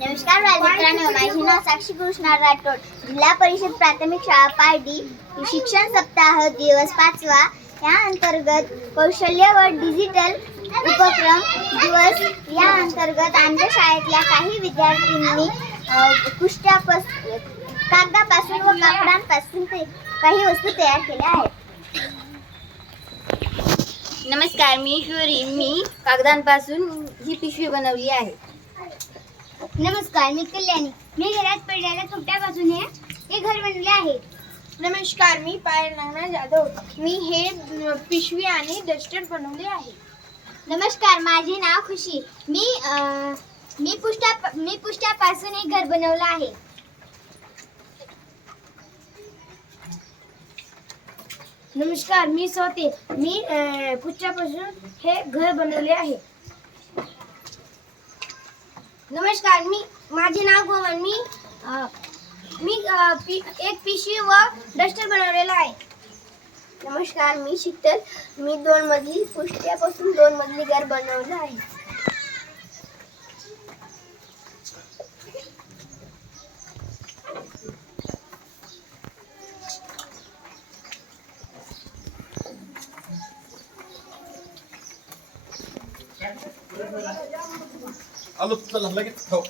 नमस्कार मित्रांनो माझे नाव साक्षी कृष्णा राठोड. जिल्हा परिषद प्राथमिक शाळा पारडी शिक्षण सप्ताह दिवस पाचवा. या अंतर्गत कौशल्य व डिजिटल उपक्रम दिवस. या अंतर्गत आमच्या शाळेतल्या काही विद्यार्थ्यांनी अ, कुष्ट्यापास कागदापासून व कापडांपासून ते काही वस्तू तयार केल्या आहेत. नमस्कार मी शिवरी मी कागदांपासून ही पिशवी बनवली आहे. नमस्कार मी कल्याणी. मी घरात पडलेल्या तुकट्यापासून हे हे घर बनवले आहे. नमस्कार मी पायल नागना जाधव. मी हे अ, पिशवी आणि डस्टर बनवले आहे. नमस्कार माझे नाव खुशी. मी अं, मी पुष्टा मी पुष्ट्यापासून एक घर बनवलं आहे. नमस्कार मी स्वते मी अ, हे घर बनवले आहे. नमस्कार मी माझे नाव गोवन. मी अ, मी अ, पि, एक पिशवी व डस्टर बनवलेला आहे. नमस्कार मी शीतल. मी दोन मजली पुष्ट्यापासून दोन मजली घर बनवलं आहे. आलो चला लगेच खाऊ